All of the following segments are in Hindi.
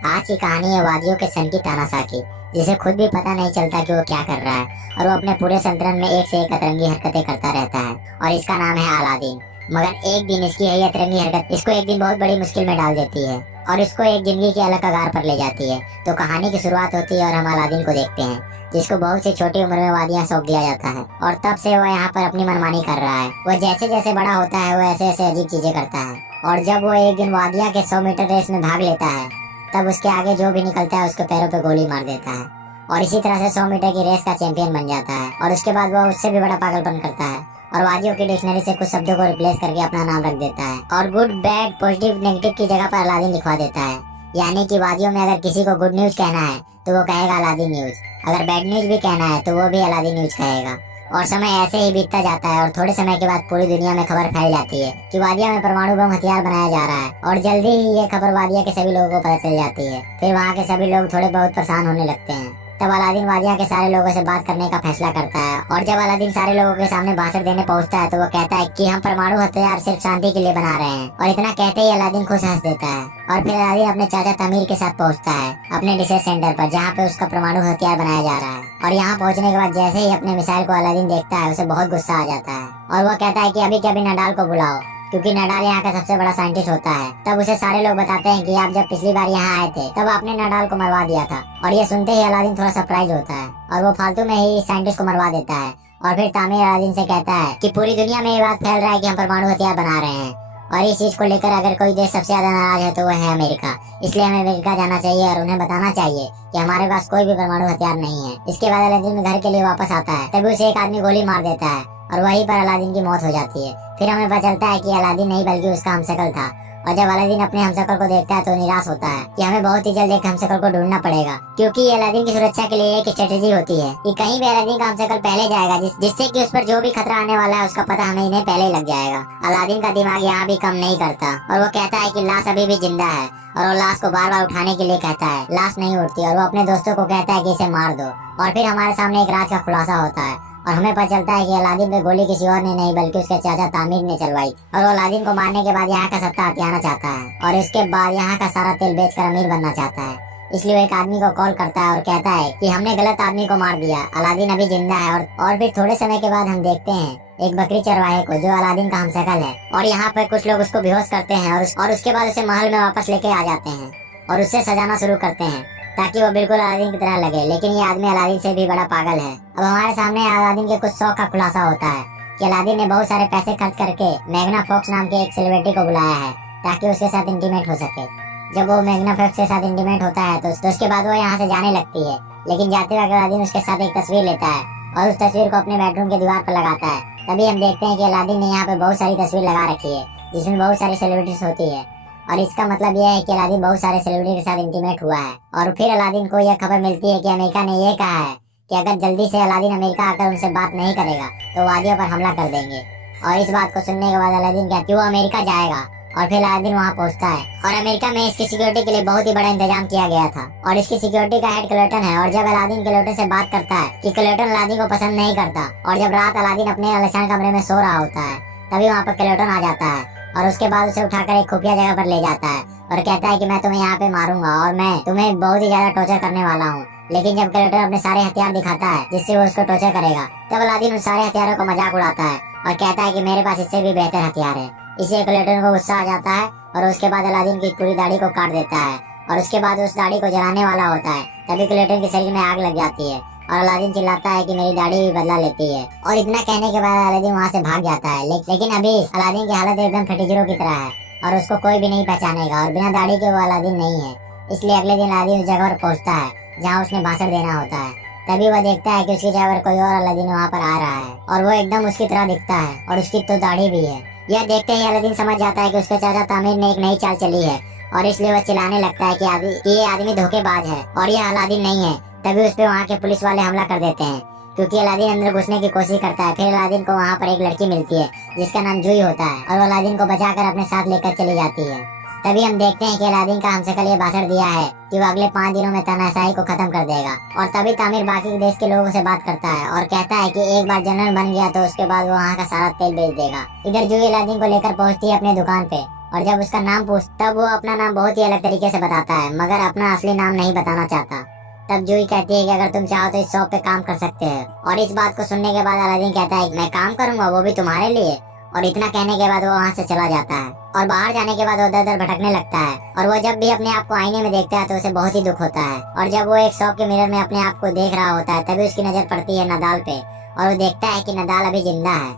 आज की कहानी है वादियों के सन की तानाशाह की, जिसे खुद भी पता नहीं चलता कि वो क्या कर रहा है और वो अपने पूरे सल्तनत में एक से एक अतरंगी हरकतें करता रहता है और इसका नाम है अलादीन। मगर एक दिन इसकी यही अतरंगी हरकत इसको एक दिन बहुत बड़ी मुश्किल में डाल देती है और इसको एक जिंदगी के अलग कगार पर ले जाती है। तो कहानी की शुरुआत होती है और हम अलादीन को देखते हैं, जिसको बहुत सी छोटी उम्र में वादियां सौंप दिया जाता है और तब से वो यहाँ पर अपनी मनमानी कर रहा है। वो जैसे जैसे बड़ा होता है वो ऐसे ऐसे अजीब चीजें करता है और जब वो एक दिन वादिया के 100 मीटर रेस में भाग लेता है तब उसके आगे जो भी निकलता है उसके पैरों पे गोली मार देता है और इसी तरह से 100 मीटर की रेस का चैंपियन बन जाता है। और उसके बाद वो उससे भी बड़ा पागलपन करता है और वादियों की डिक्शनरी से कुछ शब्दों को रिप्लेस करके अपना नाम रख देता है और गुड बैड पॉजिटिव नेगेटिव की जगह पर अलादीन लिखवा देता है। यानी कि वादियों में अगर किसी को गुड न्यूज कहना है तो वो कहेगा अलादीन न्यूज, अगर बैड न्यूज भी कहना है तो वो भी अलादीन न्यूज कहेगा। और समय ऐसे ही बीतता जाता है और थोड़े समय के बाद पूरी दुनिया में खबर फैल जाती है कि वादिया में परमाणु बम हथियार बनाया जा रहा है और जल्दी ही ये खबर वादिया के सभी लोगों को पता चल जाती है। फिर वहाँ के सभी लोग थोड़े बहुत परेशान होने लगते हैं। तब अलादीन वादिया के सारे लोगों से बात करने का फैसला करता है और जब अलादीन सारे लोगों के सामने भाषण देने पहुंचता है तो वो कहता है कि हम परमाणु हथियार सिर्फ शांति के लिए बना रहे हैं। और इतना कहते ही अलादीन खुश हंस देता है और फिर अलादीन अपने चाचा तमीर के साथ पहुंचता है अपने रिसर्च सेंटर पर, जहाँ पे उसका परमाणु हथियार बनाया जा रहा है। और यहाँ पहुँचने के बाद जैसे ही अपने मिसाइल को अलादीन देखता है उसे बहुत गुस्सा आ जाता है और वो कहता है कि अभी के अभी नडाल को बुलाओ, क्योंकि नडाल यहाँ का सबसे बड़ा साइंटिस्ट होता है। तब उसे सारे लोग बताते हैं कि आप जब पिछली बार यहाँ आए थे तब आपने नडाल को मरवा दिया था। और ये सुनते ही अलादीन थोड़ा सरप्राइज होता है और वो फालतू में ही साइंटिस्ट को मरवा देता है। और फिर तामिर अलादीन से कहता है कि पूरी दुनिया में ये बात फैल रहा है कि हम परमाणु हथियार बना रहे हैं और इस चीज को लेकर अगर कोई देश सबसे ज्यादा नाराज है तो वो है अमेरिका। इसलिए हमें अमेरिका जाना चाहिए और उन्हें बताना चाहिए कि हमारे पास कोई भी परमाणु हथियार नहीं है। इसके बाद अलादीन घर के लिए वापस आता है, तभी उसे एक आदमी गोली मार देता है और वहीं पर अलादीन की मौत हो जाती है। फिर हमें पता चलता है कि अलादीन नहीं बल्कि उसका हमशक्ल था। और जब अलादीन अपने हमशक्ल को देखता है तो निराश होता है कि हमें बहुत ही जल्द एक हमशक्ल को ढूंढना पड़ेगा, क्योंकि ये अलादीन की सुरक्षा के लिए एक स्ट्रेटेजी होती है कि कहीं भी अलादीन का हमशक्ल पहले जाएगा जिससे कि उस पर जो भी खतरा आने वाला है उसका पता हमें इन्हें पहले ही लग जाएगा। अलादीन का दिमाग यहाँ भी कम नहीं करता और वो कहता है कि लाश अभी भी जिंदा है और वो लाश को बार बार उठाने के लिए कहता है। लाश नहीं उठती और वो अपने दोस्तों को कहता है कि इसे मार दो। और फिर हमारे सामने एक राज का खुलासा होता है और हमें पता चलता है कि अलादीन पे गोली किसी और ने नहीं बल्कि उसके चाचा तामिर ने चलवाई और वो अलादीन को मारने के बाद यहाँ का सत्ता हथियाना चाहता है और इसके बाद यहाँ का सारा तेल बेचकर अमीर बनना चाहता है। इसलिए वो एक आदमी को कॉल करता है और कहता है कि हमने गलत आदमी को मार दिया, अलादीन अभी जिंदा है। और फिर थोड़े समय के बाद हम देखते हैं एक बकरी चरवाहे को जो अलादीन का हमशक्ल है और यहाँ पर कुछ लोग उसको बेहोश करते हैं और उसके बाद उसे महल में वापस लेके आ जाते हैं और उससे सजाना शुरू करते हैं ताकि वो बिल्कुल अलादीन की तरह लगे। लेकिन ये आदमी अलादीन से भी बड़ा पागल है। अब हमारे सामने अलादीन के कुछ शौक का खुलासा होता है कि अलादीन ने बहुत सारे पैसे खर्च करके मैग्ना फॉक्स नाम के एक सेलिब्रिटी को बुलाया है ताकि उसके साथ इंटीमेट हो सके। जब वो मैग्ना फॉक्स के साथ इंटीमेट होता है तो उसके बाद वो यहाँ से जाने लगती है, लेकिन जाते वक्त अलादीन उसके साथ एक तस्वीर लेता है और उस तस्वीर को अपने बेडरूम के दीवार पर लगाता है। तभी हम देखते हैं कि अलादीन ने यहाँ पे बहुत सारी तस्वीर लगा रखी है जिसमें बहुत सारी सेलिब्रिटीज होती है और इसका मतलब यह है कि अलादीन बहुत सारे सेलिब्रिटी के साथ इंटीमेट हुआ है। और फिर अलादीन को यह खबर मिलती है कि अमेरिका ने यह कहा है कि अगर जल्दी से अलादीन अमेरिका आकर उनसे बात नहीं करेगा तो वादियों पर हमला कर देंगे। और इस बात को सुनने के बाद अलादीन कहता है कि वो अमेरिका जाएगा और फिर अलादीन वहाँ पहुँचता है और अमेरिका में इसकी सिक्योरिटी के लिए बहुत ही बड़ा इंतजाम किया गया था और इसकी सिक्योरिटी का हेड क्लेटन है। और जब अलादीन क्लेटन से बात करता है कि क्लेटन अलादीन को पसंद नहीं करता और जब रात अलादीन अपने आलीशान कमरे में सो रहा होता है तभी वहाँ पर क्लेटन आ जाता है और उसके बाद उसे उठाकर एक खुफिया जगह पर ले जाता है और कहता है कि मैं तुम्हें यहाँ पे मारूंगा और मैं तुम्हें बहुत ही ज्यादा टॉर्चर करने वाला हूँ। लेकिन जब क्लेटन अपने सारे हथियार दिखाता है जिससे वो उसको टॉर्चर करेगा तब अलादीन उन सारे हथियारों को मजाक उड़ाता है और कहता है कि मेरे पास इससे भी बेहतर हथियार है। इसलिए क्लेटन को गुस्सा आ जाता है और उसके बाद अलादीन की पूरी दाढ़ी को काट देता है और उसके बाद उस दाढ़ी को जलाने वाला होता है। तभी क्लेटन के शरीर में आग लग जाती है और अलादीन चिल्लाता है कि मेरी दाढ़ी भी बदला लेती है। और इतना कहने के बाद अलादीन वहाँ से भाग जाता है। लेकिन अभी अलादीन की हालत एकदम खटीजरों की तरह है और उसको कोई भी नहीं पहचानेगा और बिना दाढ़ी के वो अलादीन नहीं है। इसलिए अगले दिन अलादीन उस जगह पर पहुँचता है जहाँ उसने भाषण देना होता है। तभी वह देखता है कि उसकी जगह पर कोई और अलादीन वहाँ पर आ रहा है और वो एकदम उसकी तरह दिखता है और उसकी तो दाढ़ी भी है। यह देखते ही अलादीन समझ जाता है कि उसके चाचा तामिर ने एक नई चाल चली है और इसलिए वह चिल्लाने लगता है कि ये आदमी धोखेबाज है और यह अलादीन नहीं है। तभी उस पे वहाँ के पुलिस वाले हमला कर देते हैं क्योंकि अलादीन अंदर घुसने की कोशिश करता है। फिर अलादीन को वहाँ पर एक लड़की मिलती है जिसका नाम जूही होता है और वो अलादीन को बचाकर अपने साथ लेकर चली जाती है। तभी हम देखते हैं कि अलादीन का हमशक्ल ये भाषण दिया है कि वो अगले 5 दिनों में तानाशाही को खत्म कर देगा। और तभी तामिर बाकी देश के लोगों से बात करता है और कहता है कि एक बार जनरल बन गया तो उसके बाद वो वहाँ का सारा तेल बेच देगा। इधर जूही अलादीन को लेकर पहुँचती है अपने दुकान पे और जब उसका नाम पूछ तब वो अपना नाम बहुत ही अलग तरीके से बताता है, मगर अपना असली नाम नहीं बताना चाहता। तब जूही कहती है कि अगर तुम चाहो तो इस शॉप पे काम कर सकते हैं। और इस बात को सुनने के बाद अलादीन कहता है मैं काम करूंगा, वो भी तुम्हारे लिए। और इतना कहने के बाद वो वहाँ से चला जाता है और बाहर जाने के बाद वो दर दर भटकने लगता है। और वो जब भी अपने आप को आईने में देखता है तो उसे बहुत ही दुख होता है। और जब वो एक शॉप के मिरर में अपने आप को देख रहा होता है तभी उसकी नजर पड़ती है नदाल पे, और वो देखता है कि नदाल अभी जिंदा है।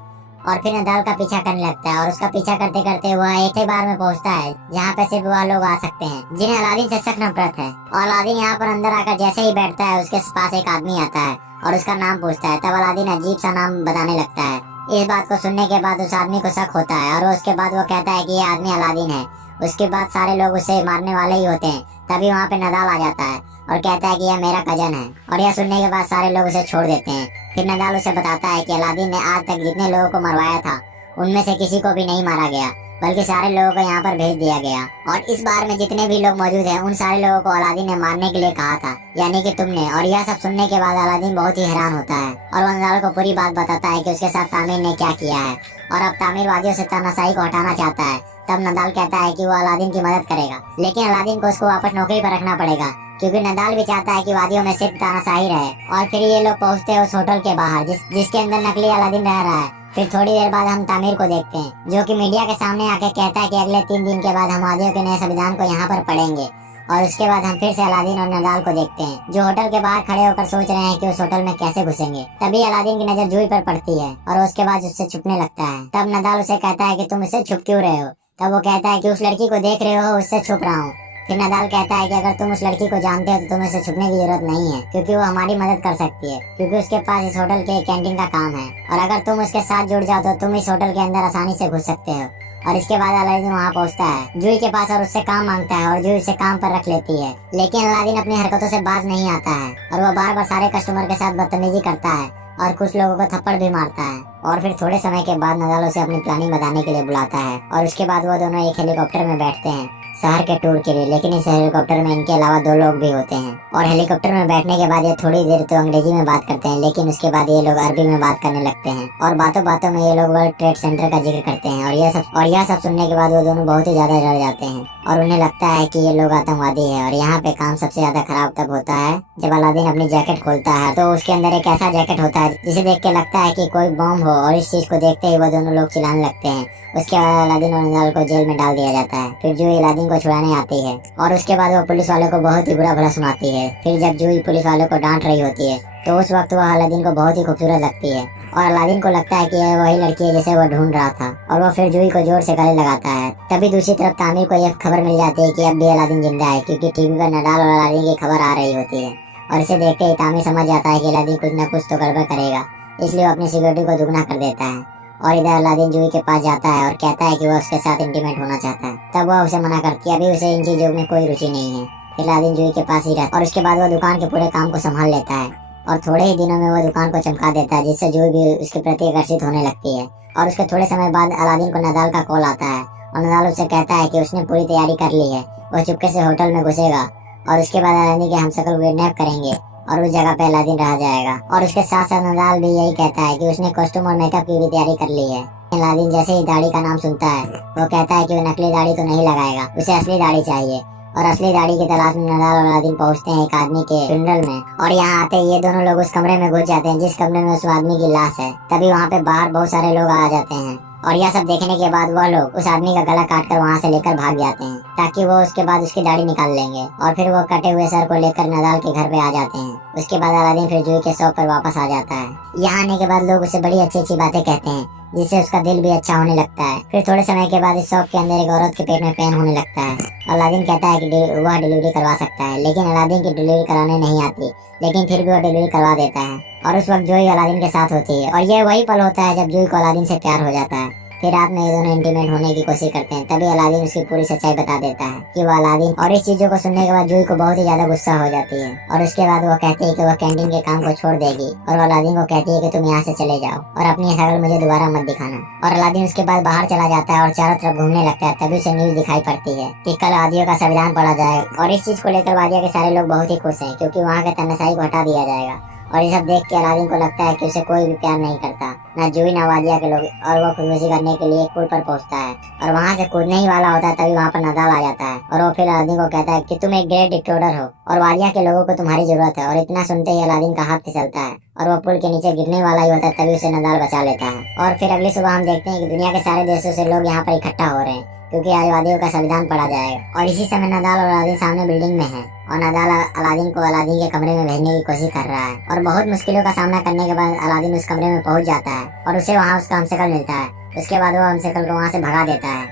और फिर नदाल का पीछा करने लगता है और उसका पीछा करते करते वह एक ही बार में पहुंचता है जहाँ पे सिर्फ वह लोग आ सकते हैं जिन्हें अलादीन से सख्त नफरत है। और अलादीन यहाँ पर अंदर आकर जैसे ही बैठता है उसके पास एक आदमी आता है और उसका नाम पूछता है। तब अलादीन अजीब सा नाम बताने लगता है। इस बात को सुनने के बाद उस आदमी को शक होता है और उसके बाद वो कहता है कि ये आदमी अलादीन है। उसके बाद सारे लोग उसे मारने वाले ही होते हैं। तभी वहाँ पे नदाल आ जाता है और कहता है कि यह मेरा कजन है। और यह सुनने के बाद सारे लोग उसे छोड़ देते हैं। फिर नदाल उसे बताता है कि अलादीन ने आज तक जितने लोगों को मरवाया था उनमें से किसी को भी नहीं मारा गया, बल्कि सारे लोगों को यहाँ पर भेज दिया गया। और इस बार में जितने भी लोग मौजूद हैं उन सारे लोगों को अलादीन ने मारने के लिए कहा था, यानी कि तुमने। और यह सब सुनने के बाद अलादीन बहुत ही हैरान होता है और वो नदाल को पूरी बात बताता है कि उसके साथ तामिर ने क्या किया है और अब तामिर वादियों से तानाशाही को हटाना चाहता है। तब नदाल कहता है कि वो अलादीन की मदद करेगा, लेकिन अलादीन को उसको वापस नौकरी पर रखना पड़ेगा, क्योंकि नदाल भी चाहता है कि वादियों में सिर्फ तानाशाही रहे। और फिर ये लोग पहुँचते हैं उस होटल के बाहर जिसके अंदर नकली अलादीन रह रहा है। फिर थोड़ी देर बाद हम तामिर को देखते हैं जो कि मीडिया के सामने आके कहता है कि अगले 3 दिन के बाद हम वादियों के नए संविधान को यहाँ पर पढ़ेंगे। और उसके बाद हम फिर से अलादीन और नदाल को देखते हैं जो होटल के बाहर खड़े होकर सोच रहे हैं कि उस होटल में कैसे घुसेंगे। तभी अलादीन की नजर जूही पर पड़ती है और उसके बाद उससे छुपने लगता है। तब नदाल उसे कहता है कि तुम उससे छुप क्यों रहे हो। तब वो कहता है कि उस लड़की को देख रहे हो, उससे छुप रहा हूँ। फिर नदाल कहता है कि अगर तुम उस लड़की को जानते हो तो तुम्हें उसे छुपने की जरूरत नहीं है, क्योंकि वो हमारी मदद कर सकती है, क्योंकि उसके पास इस होटल के कैंटीन का काम है। और अगर तुम उसके साथ जुड़ जाओ तो तुम इस होटल के अंदर आसानी से घुस सकते हो। और इसके बाद अलादीन वहाँ पहुँचता है जूही के पास और उससे काम मांगता है और जूही उसे काम पर रख लेती है। लेकिन अलादीन अपनी हरकतों से बाज नहीं आता है और वो बार बार सारे कस्टमर के साथ बदतमीजी करता है और कुछ लोगों को थप्पड़ भी मारता है। और फिर थोड़े समय के बाद नदाल उसे अपनी प्लानिंग बताने के लिए बुलाता है और उसके बाद वो दोनों एक हेलीकॉप्टर में बैठते हैं शहर के टूर के लिए। लेकिन इस हेलीकॉप्टर में इनके अलावा 2 लोग भी होते हैं। और हेलीकॉप्टर में बैठने के बाद ये थोड़ी देर तो अंग्रेजी में बात करते हैं, लेकिन उसके बाद ये लोग अरबी में बात करने लगते हैं और बातों बातों में ये लोग वर्ल्ड ट्रेड सेंटर का जिक्र करते हैं। और यह सब सुनने के बाद वो दोनों बहुत ही ज्यादा डर जाते हैं और उन्हें लगता है कि ये लोग आतंकवादी है। और यहाँ पे काम सबसे ज्यादा खराब तब होता है जब अलादीन अपनी जैकेट खोलता है तो उसके अंदर एक ऐसा जैकेट होता है जिसे देख के लगता है कि कोई बॉम्ब हो। और इस चीज को देखते ही वो दोनों लोग चिल्लाने लगते हैं। उसके बाद अलादीन और नदाल को जेल में डाल दिया जाता है। फिर जूही अलादीन को छुड़ाने आती है और उसके बाद वो पुलिस वालों को बहुत ही बुरा भला सुनाती है। फिर जब जूही पुलिस वालों को डांट रही होती है तो उस वक्त वह अलादीन को बहुत ही खूबसूरत लगती है और अलादीन को लगता है कि यह वही लड़की है जिसे वो ढूंढ रहा था। और वो फिर जूही को जोर से गले लगाता है। तभी दूसरी तरफ तामिर को यह खबर मिल जाती है कि अब भी अलादीन जिंदा है, क्योंकि टीवी पर नदाल और अलादीन की खबर आ रही होती है। और इसे देखते ही तामिर समझ जाता है कि अलादीन कुछ न कुछ तो गड़बड़ करेगा, इसलिए वो अपनी सिक्योरिटी को दुगना कर देता है। और इधर अलादीन जूही के पास जाता है और कहता है कि वो उसके साथ इंटीमेट होना चाहता है। तब वह उसे मना करती है, अभी उसे इन चीजों में कोई रुचि नहीं है। फिर अलादीन जूही के पास ही रहता है और उसके बाद वो दुकान के पूरे काम को संभाल लेता है और थोड़े ही दिनों में वो दुकान को चमका देता है, जिससे जूही भी उसके प्रति आकर्षित होने लगती है। और उसके थोड़े समय बाद अलादीन को नदाल का कॉल आता है और नदाल उससे कहता है कि उसने पूरी तैयारी कर ली है, वो चुपके से होटल में घुसेगा और उसके बाद अलादीन के हमशक्ल को किडनैप करेंगे और उस जगह पे अलादीन रह जाएगा। और उसके साथ साथ नदाल भी यही कहता है कि उसने कॉस्ट्यूम और मेकअप की भी तैयारी कर ली है। अलादीन जैसे ही दाढ़ी का नाम सुनता है वो कहता है कि वो नकली दाढ़ी तो नहीं लगाएगा, उसे असली दाढ़ी चाहिए। और असली दाढ़ी की तलाश में नदाल और अलादीन पहुंचते हैं एक आदमी के फ्यूनरल में। और यहाँ आते ही ये दोनों लोग उस कमरे में घुस जाते हैं जिस कमरे में उस आदमी की लाश है। तभी वहाँ पे बाहर बहुत सारे लोग आ जाते हैं और यह सब देखने के बाद वह लोग उस आदमी का गला काट कर वहाँ से लेकर भाग जाते हैं, ताकि वो उसके बाद उसकी दाढ़ी निकाल लेंगे। और फिर वो कटे हुए सर को लेकर नदाल के घर पे आ जाते हैं। उसके बाद अलादीन फिर जूही के शॉप पर वापस आ जाता है। यहाँ आने के बाद लोग उसे बड़ी अच्छी अच्छी बातें कहते हैं, जिससे उसका दिल भी अच्छा होने लगता है। फिर थोड़े समय के बाद इस शॉप के अंदर एक औरत के पेट में पेन होने लगता है। अलादीन कहता है कि वह डिलीवरी करवा सकता है, लेकिन अलादीन की डिलीवरी कराने नहीं आती, लेकिन फिर भी वो डिलीवरी करवा देता है। और उस वक्त जूही अलादीन के साथ होती है और यह वही पल होता है जब जूही को अलादीन से प्यार हो जाता है। फिर रात में ये दोनों इंटीमेट होने की कोशिश करते हैं। तभी अलादीन उसकी पूरी सच्चाई बता देता है कि वो अलादीन। और इस चीजों को सुनने के बाद जूही को बहुत ही ज्यादा गुस्सा हो जाती है और उसके बाद वो कहती है कि वो कैंटीन के काम को छोड़ देगी और वो अलादीन को कहती है कि तुम यहाँ से चले जाओ और अपनी शक्ल मुझे दोबारा मत दिखाना। और अलादीन उसके बाद बाहर चला जाता है और चारों तरफ घूमने लगता है। तभी उसे न्यूज दिखाई पड़ती है कि कल वादियों का संविधान पढ़ा जाए और इस चीज को लेकर वादिया के सारे लोग बहुत ही खुश हैं, क्योंकि वहाँ के तनाशाही को हटा दिया जाएगा और ये सब देख के अलादीन को लगता है कि उसे कोई भी प्यार नहीं करता, ना जूही ना वादिया के लोग। और वो खुदकुशी करने के लिए एक पुल पर पहुंचता है और वहाँ से कूदने ही वाला होता है, तभी वहाँ पर नदाल आ जाता है और वो फिर अलादीन को कहता है कि तुम एक ग्रेट डिक्टेटर हो और वादिया के लोगों को तुम्हारी जरूरत है। और इतना सुनते ही अलादीन का हाथ फिसलता है और वो पुल के नीचे गिरने वाला ही होता है, तभी उसे नदाल बचा लेता है। और फिर अगली सुबह हम देखते हैं कि दुनिया के सारे देशों से लोग यहाँ पर इकट्ठा हो रहे हैं, क्योंकि आज वादियों का संविधान पढ़ा जाएगा। और इसी समय नदाल और अलादीन सामने बिल्डिंग में है और नदाल अलादीन को अलादीन के कमरे में भेजने की कोशिश कर रहा है। और बहुत मुश्किलों का सामना करने के बाद अलादीन उस कमरे में पहुंच जाता है और उसे वहाँ उसका हमशक्ल मिलता है। उसके बाद वो हमशक्ल को वहाँ से भगा देता है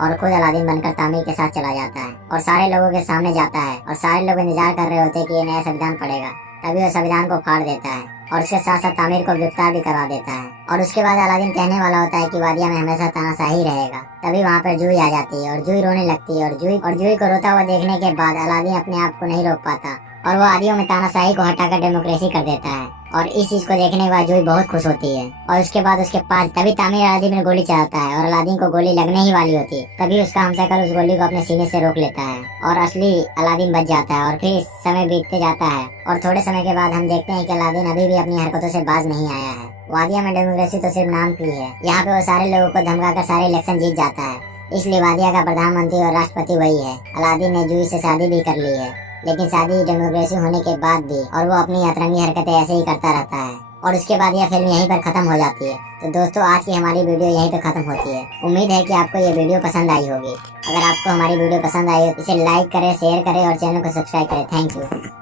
और खुद अलादीन बनकर तामीर के साथ चला जाता है और सारे लोगों के सामने जाता है। और सारे लोग इंतजार कर रहे होते हैं कि ये नया संविधान पढ़ेगा, तभी वो संविधान को फाड़ देता है और उसके साथ साथ तामीर को गिरफ्तार भी करवा देता है। और उसके बाद अलादीन कहने वाला होता है कि वादिया में हमेशा तानाशाही रहेगा, तभी वहाँ पर जूही आ जाती है और जूही रोने लगती है। और जूही को रोता हुआ देखने के बाद अलादीन अपने आप को नहीं रोक पाता और वो आदियों में तानाशाही को हटाकर डेमोक्रेसी कर देता है। और इस चीज को देखने के बाद जूही बहुत खुश होती है। और उसके बाद उसके पास तभी तामीर अलादीन में गोली चलाता है और अलादीन को गोली लगने ही वाली होती है, तभी उसका हमशक्ल उस गोली को अपने सीने से रोक लेता है और असली अलादीन बच जाता है। और फिर समय बीतते जाता है और थोड़े समय के बाद हम देखते हैं कि अलादीन अभी भी अपनी हरकतों से बाज नहीं आया है। वादिया में डेमोक्रेसी तो सिर्फ नाम की है, यहाँ पे वो सारे लोगों को धमकाकर सारे इलेक्शन जीत जाता है, इसलिए वादिया का प्रधानमंत्री और राष्ट्रपति वही है। अलादीन ने जूही से शादी भी कर ली है, लेकिन शादी डेमोक्रेसी होने के बाद भी और वो अपनी अतरंगी हरकतें ऐसे ही करता रहता है। और उसके बाद यह फिल्म यहीं पर खत्म हो जाती है। तो दोस्तों, आज की हमारी वीडियो यहीं पर खत्म होती है। उम्मीद है कि आपको ये वीडियो पसंद आई होगी। अगर आपको हमारी वीडियो पसंद आई हो तो इसे लाइक करें, शेयर करें और चैनल को सब्सक्राइब करें। Thank you.